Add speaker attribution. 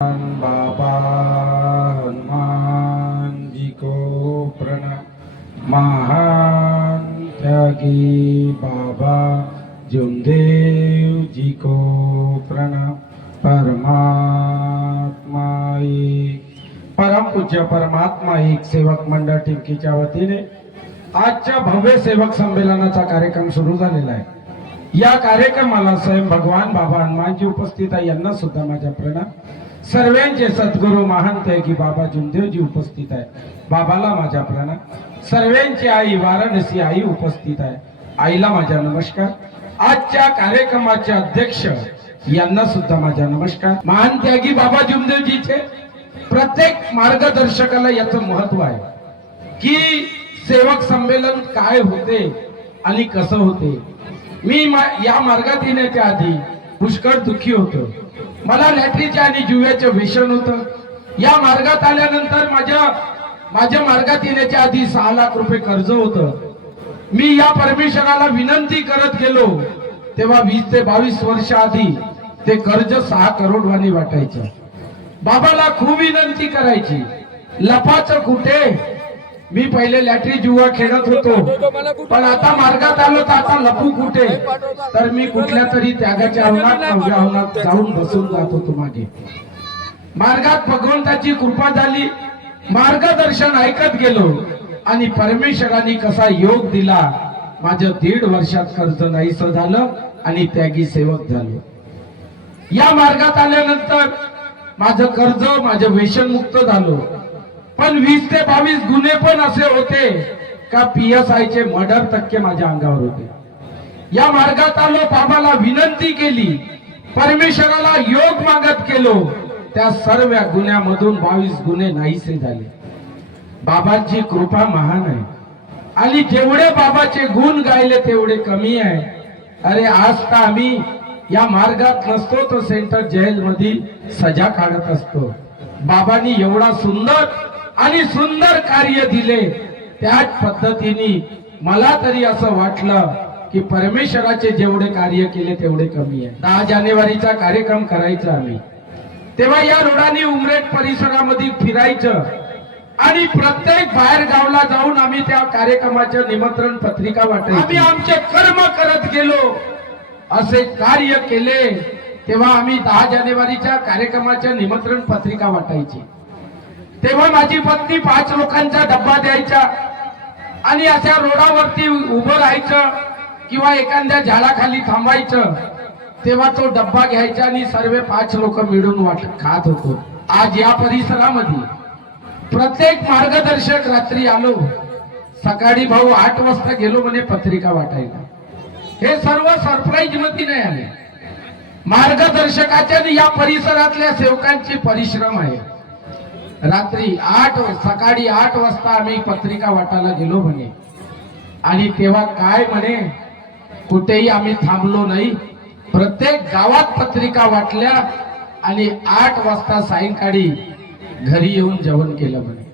Speaker 1: बाबा हनुमान जी को प्रणाम महान त्यागी बाबा जुमदेव जी को प्रणाम परमात्मा एक परम पूज्य परमात्मा एक सेवक मंडळ टिमकीच्या वतीने आजच्या भव्य सेवक संमेलनाचा कार्यक्रम सुरू झालेला आहे. या कार्यक्रमाला स्वयं भगवान बाबा हनुमानजी उपस्थित आहे यांना सुद्धा माझ्या प्रणाम सर्वांचे सद्गुरू महान की बाबा जुमदेवजी उपस्थित आहे. बाबाला माझ्या प्रणाम सर्वांची आई वाराणसी आई उपस्थित आहे. आईला माझा नमस्कार. आजच्या कार्यक्रमाचे अध्यक्ष यांना सुद्धा माझा नमस्कार. महान त्यागी बाबा जुमदेवजीचे प्रत्येक मार्गदर्शकाला याचं महत्त्व आहे. की सेवक संमेलन काय होते आणि कसं होते. मी मा- या मार्गात येण्याच्या आधी पुष्कळ दुःखी होतो. मला लॅटरीचे आणि जुव्याचं व्यसन होतं. या मार्गात आल्यानंतर माझ्या माझ्या मार्गात येण्याच्या आधी सहा लाख रुपये कर्ज होतं. मी या परमेश्वराला विनंती करत गेलो. तेव्हा वीस ते बावीस वर्ष आधी ते कर्ज सहा करोडवानी वाटायचं. बाबाला खूप विनंती करायची. लपाचं कुठे? मी पहिले लॅटरी जुवा खेळत होतो. पण आता मार्गात आलो तर आता लपू कुठे? तर मी कुठल्या तरी त्यागाच्या अवनात अवनात जाऊन बसून जात होतो मागे. मार्गात भगवंताची कृपा झाली. मार्गदर्शन ऐकत गेलो. आणि परमेश्वराने कसा योग दिला माझं दीड वर्षात कर्ज नाहीस झालं आणि त्यागी सेवक झालो. या मार्गात आल्यानंतर माझं कर्ज माझं व्यसनमुक्त झालो. पण वीस ते बावीस गुन्हे पण असे होते का पी एस आयचे मर्डर टक्के माझ्या अंगावर होते. या मार्गात आलो बाबाला विनंती केली परमेश्वराला योग मागत केलो. त्या सर्व गुन्ह्यामधून बावीस गुन्हे नाहीसे झाले. बाबांची कृपा महान आहे. आणि जेवढे बाबाचे गुण गायले तेवढे कमी आहे. अरे आज तर आम्ही या मार्गात नसतो तर सेंटर जेल मधील सजा काढत असतो. बाबांनी एवढा सुंदर आणि सुंदर कार्य दिले. त्याच पद्धतीने मला तरी असं वाटलं की परमेश्वराचे जेवढे कार्य केले तेवढे कमी आहे. दहा जानेवारीचा कार्यक्रम करायचा आम्ही. तेव्हा या रोडाने उमरेट परिसरामध्ये फिरायचं आणि प्रत्येक बाहेर गावला जाऊन आम्ही त्या कार्यक्रमाच्या निमंत्रण पत्रिका वाटायची. आम्ही आमचे कर्म करत गेलो. असे कार्य केले तेव्हा आम्ही दहा जानेवारीच्या कार्यक्रमाच्या निमंत्रण पत्रिका वाटायची. तेव्हा माझी पत्नी पाच लोकांचा डब्बा द्यायचा आणि अशा रोडावरती उभं राहायचं किंवा एखाद्या झाडाखाली थांबायचं तेव्हा तो डब्बा घ्यायचा आणि सर्व पाच लोक मिळून वाट खात होतो. आज या परिसरामध्ये प्रत्येक मार्गदर्शक रात्री आलो. सकाळी भाऊ आठ वाजता गेलो म्हणे पत्रिका वाटायला. हे सर्व सरप्राईजमध्ये नाही आले. मार्गदर्शकाच्या या परिसरातल्या सेवकांची परिश्रम आहे. रात्री आठ सकाळी आठ वाजता आम्ही पत्रिका वाटायला गेलो म्हणे. आणि तेव्हा काय म्हणे कुठेही आम्ही थांबलो नाही. प्रत्येक गावात पत्रिका वाटल्या आणि आठ वाजता सायंकाळी घरी येऊन जेवण केलं म्हणे.